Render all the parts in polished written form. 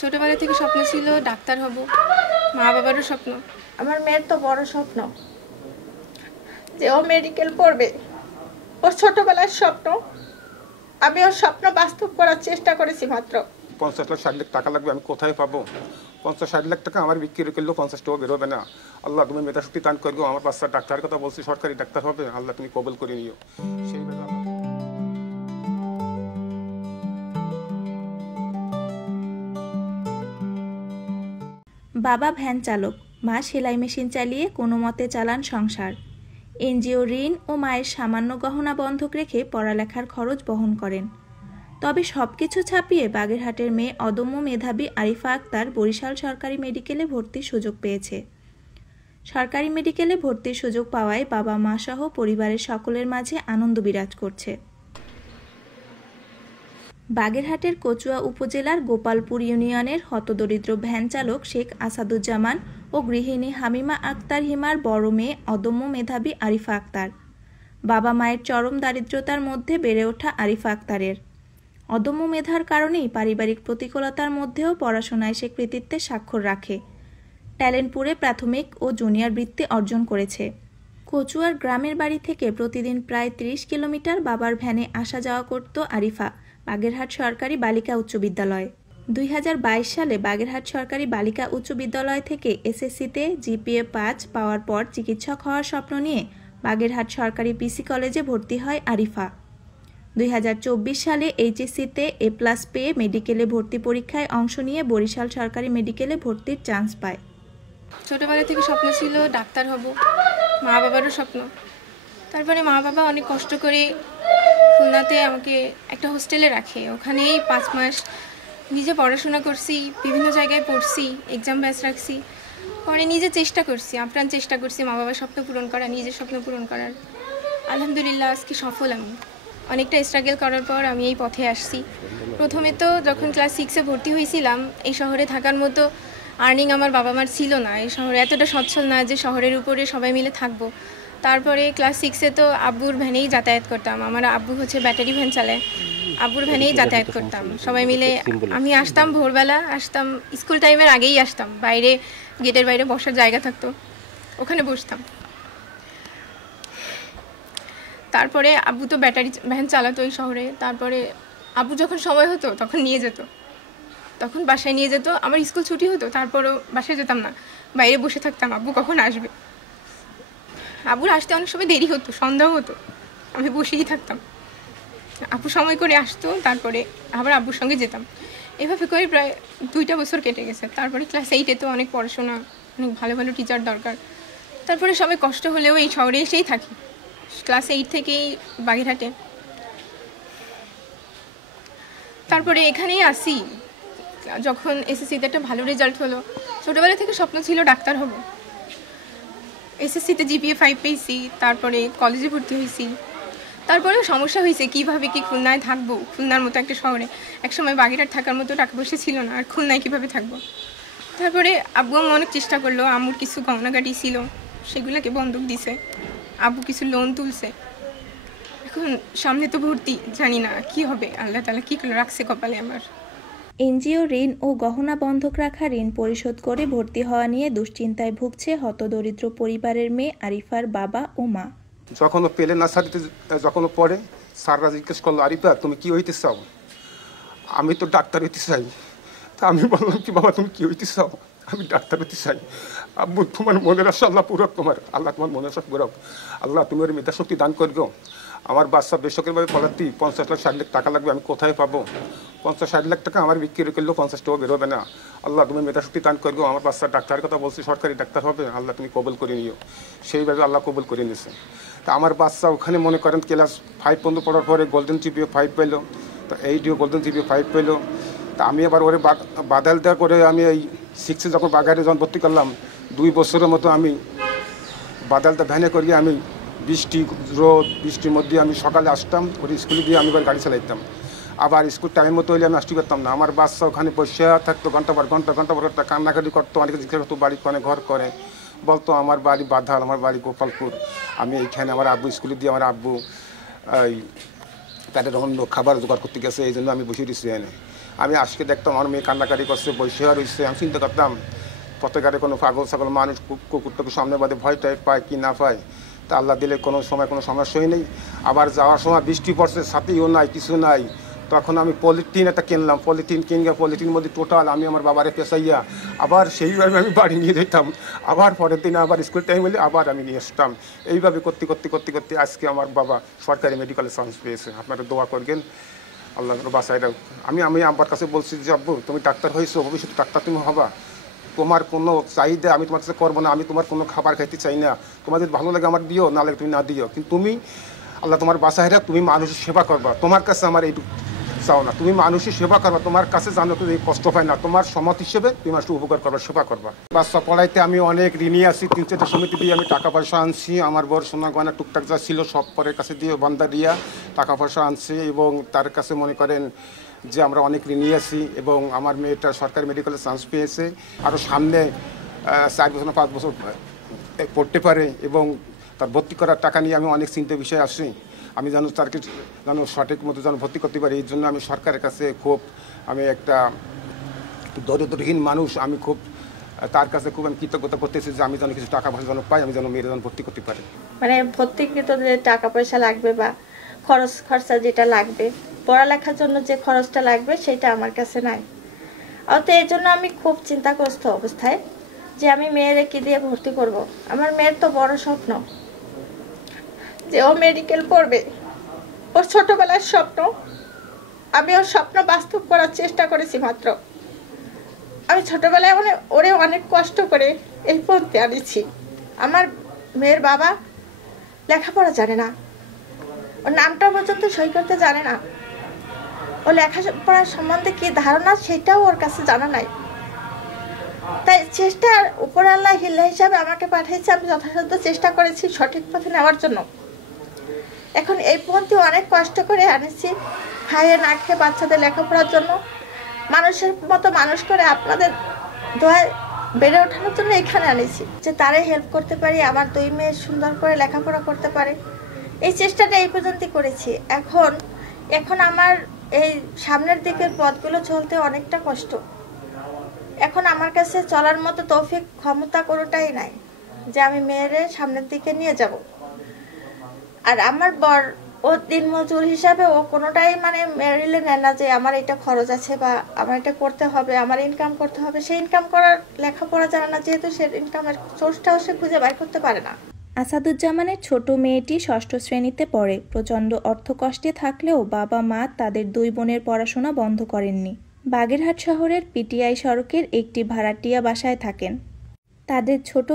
ছোটবেলা থেকে স্বপ্ন ছিল ডাক্তার হব, মা বাবারও স্বপ্ন। আমার মেয়ের তো বড় স্বপ্ন যে ও মেডিকেল পড়বে, ওর ছোটবেলার স্বপ্ন। আমি ওর স্বপ্ন বাস্তব করার চেষ্টা করেছি মাত্র। 50 লাখ 60 লাখ টাকা লাগবে, আমি কোথায় পাবো? 50-60 লাখ টাকা আমার বিক্রি করলেও 50 টাকা বেরোবে না। আল্লাহ তুমি মেধাশক্তি দান করবো। আমার বাচ্চা ডাক্তারের কথা বলছি, সরকারি ডাক্তার হবে, আল্লাহ তুমি কবুল করে নিও। সেইভাবে বাবা ভ্যান চালক, মা সেলাই মেশিন চালিয়ে কোনো মতে চালান সংসার। এনজিও ঋণ ও মায়ের সামান্য গহনা বন্ধক রেখে পড়ালেখার খরচ বহন করেন। তবে সবকিছু ছাপিয়ে বাগেরহাটের মেয়ে অদম্য মেধাবী আরিফা আক্তার বরিশাল সরকারি মেডিকেলে ভর্তির সুযোগ পেয়েছে। সরকারি মেডিকেলে ভর্তির সুযোগ পাওয়ায় বাবা মা সহ পরিবারের সকলের মাঝে আনন্দ বিরাজ করছে। বাগেরহাটের কচুয়া উপজেলার গোপালপুর ইউনিয়নের হতদরিদ্র ভ্যান চালক শেখ আসাদুজ্জামান ও গৃহিণী হামিমা আক্তার হিমার বড় মেয়ে অদম্য মেধাবী আরিফা আক্তার। বাবা মায়ের চরম দারিদ্রতার মধ্যে বেড়ে ওঠা আরিফা আক্তারের অদম্য মেধার কারণেই পারিবারিক প্রতিকূলতার মধ্যেও পড়াশোনায় সে কৃতিত্বের স্বাক্ষর রাখে। ট্যালেন্টপুরে প্রাথমিক ও জুনিয়র বৃত্তি অর্জন করেছে। কচুয়ার গ্রামের বাড়ি থেকে প্রতিদিন প্রায় 30 কিলোমিটার বাবার ভ্যানে আসা যাওয়া করত আরিফা বাগেরহাট সরকারি বালিকা উচ্চ বিদ্যালয়। 2022 সালে বাগেরহাট সরকারি বালিকা উচ্চ বিদ্যালয় থেকে এসএসসিতে জিপিএ 5 পাওয়ার পর চিকিৎসক হওয়ার স্বপ্ন নিয়ে বাগেরহাট সরকারি পিসি কলেজে ভর্তি হয় আরিফা। 2024 সালে এইচএসসিতে A+ পেয়ে মেডিকেলে ভর্তি পরীক্ষায় অংশ নিয়ে বরিশাল সরকারি মেডিকেলে ভর্তির চান্স পায়। ছোটবেলা থেকে স্বপ্ন ছিল ডাক্তার হব, মা বাবারও স্বপ্ন। তারপরে মা বাবা অনেক কষ্ট করে খুলনাতে আমাকে একটা হোস্টেলে রাখে। ওখানেই 5 মাস নিজে পড়াশোনা করছি, বিভিন্ন জায়গায় পড়ছি, এক্সাম ব্যাচ রাখছি। পরে নিজে চেষ্টা করছি, আপ্রাণ চেষ্টা করছি মা বাবার স্বপ্ন পূরণ করা, নিজের স্বপ্ন পূরণ করার। আলহামদুলিল্লাহ আজকে সফল। আমি অনেকটা স্ট্রাগল করার পর আমি এই পথে আসছি। প্রথমে তো যখন ক্লাস 6-এ ভর্তি হয়েছিলাম, এই শহরে থাকার মতো আর্নিং আমার বাবা মার ছিল না। এই শহরে এতটা সচ্ছল না যে শহরের উপরে সবাই মিলে থাকবো। তারপরে ক্লাস 6-এ তো আব্বুর ভ্যানেই যাতায়াত করতাম। আমার আব্বু হচ্ছে ব্যাটারি ভ্যান চালায়, আব্বুর ভ্যানেই যাতায়াত করতাম সবাই মিলে। আমি আসতাম ভোরবেলা, আসতাম স্কুল টাইমের আগেই আসতাম। বাইরে গেটের বাইরে বসার জায়গা থাকতো, ওখানে বসতাম। তারপরে আব্বু তো ব্যাটারি ভ্যান চালাতো এই শহরে। তারপরে আব্বু যখন সময় হতো তখন নিয়ে যেত, তখন বাসায় নিয়ে যেত। আমার স্কুল ছুটি হতো, তারপরও বাসায় যেতাম না, বাইরে বসে থাকতাম আব্বু কখন আসবে। আব্বুর আসতে অনেক সময় দেরি হতো, সন্ধ্যা হতো, আমি বসেই থাকতাম। আব্বু সময় করে আসতো, তারপরে আবার আব্বুর সঙ্গে যেতাম। এভাবে করে প্রায় 2টা বছর কেটে গেছে। তারপরে ক্লাস 8-এ তো অনেক পড়াশোনা, অনেক ভালো ভালো টিচার দরকার। তারপরে সবাই কষ্ট হলেও এই শহরে এসেই থাকি। ক্লাস 8 থেকেই বাগেরহাটে, তারপরে এখানেই আসি। যখন এসএসসিতে একটা ভালো রেজাল্ট হলো, ছোটোবেলা থেকে স্বপ্ন ছিল ডাক্তার হব। এসএসসিতে জিপিএ 5 পেয়েছি, তারপরে কলেজে ভর্তি হয়েছি। তারপরেও সমস্যা হয়েছে কীভাবে কি খুলনায় থাকবো। খুলনার মতো একটা শহরে একসময় বাগেরহাট থাকার মতো টাকা পয়সা ছিল না, আর খুলনায় কীভাবে থাকবো। তারপরে আব্বু অনেক চেষ্টা করলো। আম্মুর কিছু গহনাগাটি ছিল, সেগুলোকে বন্ধক দিছে। আব্বু কিছু লোন তুলছে। এখন সামনে তো ভর্তি, জানি না কি হবে, আল্লাহ তাআলা কী করে রাখছে কপালে আমার। এনজিও ঋণ ও গহনা বন্ধক রাখা ঋণ পরিশোধ করে ভর্তি হওয়া নিয়ে দুশ্চিন্তায় ভুগছে হতদরিদ্র পরিবারের মেয়ে আরিফার বাবা ও মা। যখন ও পেলে নার্সারিতে যখন ও পড়ে, স্যাররা জিজ্ঞেস করলো, আরিফা তুমি কি হইতে চাও? আমি তো ডাক্তার হইতে চাই। তা আমি বললাম কি বাবা তুমি কি হইতে চাও? আমি ডাক্তার হতে চাই। আব্বু তোমার মনের আশা আল্লাহ পুরো তোমার, আল্লাহ তোমার মনের আশা পুরো। আল্লাহ তুমি ওর মেধাশক্তি দান করবো। আমার বাচ্চা বেসরকারিভাবে পড়াতে 50 লাখ 60 লাখ টাকা লাগবে, আমি কোথায় পাবো? 50-60 লাখ টাকা আমার বিক্রি করলেও 50 টাকা বেরোবে না। আল্লাহ তুমি মেধাশক্তি দান করবো। আমার বাচ্চা ডাক্তারের কথা বলছি, সরকারি ডাক্তার হবে, আল্লাহ তুমি কবুল করে নিও। সেইভাবে আল্লাহ কবুল করে নিয়েছে। তা আমার বাচ্চা ওখানে মনে করেন ক্লাস 5 পর্যন্ত পড়ার পরে গোল্ডেন জিপিএ 5 পেলো, তো 8-এও গোল্ডেন জিপিএ 5 পেলো। তা আমি আবার ওরে বাদাল দেওয়া করে আমি এই 6-এ যখন বাগারে যখন ভর্তি করলাম, 2 বছরের মতো আমি বাদালটা ভ্যানে করিয়ে আমি বৃষ্টি রোদ বৃষ্টির মধ্যে আমি সকালে আসতাম, ওর স্কুলে দিয়ে আমি এবার গাড়ি চালাইতাম। আবার স্কুল টাইম মতো হইলে আমি আসতে করতাম না। আমার বাচ্চা ওখানে বসে থাকতো ঘন্টা পর একটা কান্নাকাটি করতো, অনেকে জিজ্ঞাসা করতো বাড়ি কোনে ঘর করে, বলতো আমার বাড়ি বাধাল, আমার বাড়ি গোপালপুর। আমি এইখানে আমার আব্বু স্কুলে দিয়ে আমার আব্বু এই তাদের অন্য খাবার জোগাড় করতে গেছে, এই জন্য আমি বসে দিচ্ছি এনে। আমি আজকে দেখতাম আমার মেয়ে কান্নাকাটি করছে, বসে রয়েছে, আমি চিন্তা করতাম পথেঘাটে কোনো পাগল ছাগল মানুষ কুকুরটাকে সামনে বাদে ভয় টয় পায় কি না পায়, তা আল্লাহ দিলে কোনো সময় কোনো সমস্যাই নেই। আবার যাওয়ার সময় বৃষ্টি পড়ছে, ছাতিও নাই, কিছু নাই, তখন আমি পলিথিন একটা কিনলাম, পলিথিন কিনে পলিথিন মধ্যে টোটাল আমি আমার বাবারে পেঁচাইয়া আবার সেইভাবে আমি বাড়ি নিয়ে যেতাম, আবার পরের দিন আবার স্কুল টাইম হলে আবার আমি নিয়ে আসতাম। এইভাবে করতে করতে করতে করতে আজকে আমার বাবা সরকারি মেডিকেলে চান্স পেয়েছে। আপনারা দোয়া করবেন আল্লাহ বাসায় রাখ। আমি আমার কাছে বলছি যে আব্বু তুমি ডাক্তার হয়েছো, ভবিষ্যতে ডাক্তার তুমি হবা, তোমার কোনো চাহিদা আমি তোমার কাছে করবো না, আমি তোমার কোনো খাবার খাইতে চাই না, তোমার যদি ভালো লাগে আমার দিও, না লাগে তুমি না দিও, কিন্তু তুমি আল্লাহ তোমার বাসায় রাখ, তুমি মানুষের সেবা করবা, তোমার কাছে আমার এইটুকু চাও না, তুমি মানুষের সেবা করবা, তোমার কাছে জানো তুমি কষ্ট পায় না, তোমার সমাজ হিসেবে তুমি মানুষকে উপকার করবা, সেবা করবা। বাচ্চা পড়াইতে আমি অনেক ঋণী আছি, 3-4টা সমিতি দিয়ে আমি টাকা পয়সা আনছি, আমার বড় সোনা গয়না টুকটাক যা ছিল সব পরের কাছে দিয়ে বান্দা দিয়া টাকা পয়সা আনছি, এবং তার কাছে মনে করেন যে আমরা অনেক ঋণী আছি। এবং আমার মেয়েটা সরকারি মেডিকেলে চান্স পেয়েছে, আরও সামনে 4 বছর 5 বছর পড়তে পারে, এবং তার ভর্তি করার টাকা নিয়ে আমি অনেক চিন্তার বিষয় আসি, আমি যেন তাকে যেন সঠিক মতো যেন ভর্তি করতে পারি। এই জন্য আমি সরকারের কাছে খুব, আমি একটা দরিদ্রহীন মানুষ, আমি খুব তার কাছে খুব আমি কৃতজ্ঞতা করতেছি যে আমি যেন কিছু টাকা পয়সা যেন পাই, আমি যেন মেয়েরা যেন ভর্তি করতে পারি। মানে ভর্তিকৃত যে টাকা পয়সা লাগবে বা খরচা যেটা লাগবে, পড়ালেখার জন্য যে খরচটা লাগবে সেটা আমার কাছে নাই। অত এই জন্য আমি খুব চিন্তাগ্রস্ত অবস্থায় যে আমি মেয়েরে কি দিয়ে ভর্তি করব। আমার মেয়ের তো বড় স্বপ্ন যে ও মেডিকেল পড়বে, ওর ছোটবেলার স্বপ্ন, আমি ওর স্বপ্ন বাস্তব করার চেষ্টা করেছি মাত্র। আমি ছোটবেলায় ওরে অনেক কষ্ট করে এই পড়তে আনিছি। আমার মেয়ের বাবা লেখাপড়া জানে না, ওর নামটা পর্যন্ত সই করতে জানে না, ও লেখাপড়ার সম্বন্ধে কি ধারণা সেটাও ওর কাছে জানা নাই। তাই চেষ্টার উপর আল্লাহ হিল্লা হিসাবে আমাকে পাঠিয়েছে, আমি যথাসাধ্য চেষ্টা করেছি সঠিক পথে নেওয়ার জন্য। এখন এই পন্থী অনেক কষ্ট করে আনেছি, খাইয়ে না খেয়ে বাচ্চাদের লেখাপড়ার জন্য, মানুষের মতো মানুষ করে আপনাদের দোয়ায় বেড়ে ওঠানোর জন্য এখানে আনেছি, যে তারে হেল্প করতে পারি, আমার 2 মেয়ে সুন্দর করে লেখাপড়া করতে পারে। এই চেষ্টাটা এই পর্যন্তই করেছি। এখন আমার এই সামনের দিকের পথগুলো চলতে অনেকটা কষ্ট। এখন আমার কাছে চলার মতো তৌফিক ক্ষমতা কোনোটাই নাই যে আমি মেয়েরে সামনের দিকে নিয়ে যাব। আর আমার বর ও দিনমজুর হিসাবে ও কোনোটাই মানে মেরিলে নেয় না যে আমার এটা খরচ আছে বা আমার এটা করতে হবে, আমার ইনকাম করতে হবে। সে ইনকাম করার লেখাপড়া জানে না, যেহেতু সে ইনকামের সোর্সটাও সে খুঁজে বের করতে পারে না। আসাদুজ্জামানের ছোট মেয়েটি 6ষ্ঠ শ্রেণীতে পড়ে। প্রচণ্ড অর্থকষ্টে থাকলেও বাবা মা তাদের 2 বোনের পড়াশোনা বন্ধ করেননি। বাগেরহাট শহরের পিটিআই সড়কের একটি ভাড়াটিয়া বাসায় থাকেন। তাদের ছোট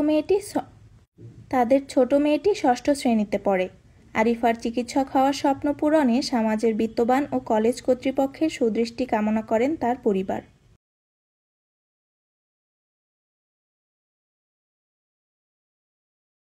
মেয়েটি 6ষ্ঠ শ্রেণীতে পড়ে। আরিফার চিকিৎসক হওয়ার স্বপ্ন পূরণে সমাজের বিত্তবান ও কলেজ কর্তৃপক্ষের সুদৃষ্টি কামনা করেন তার পরিবার।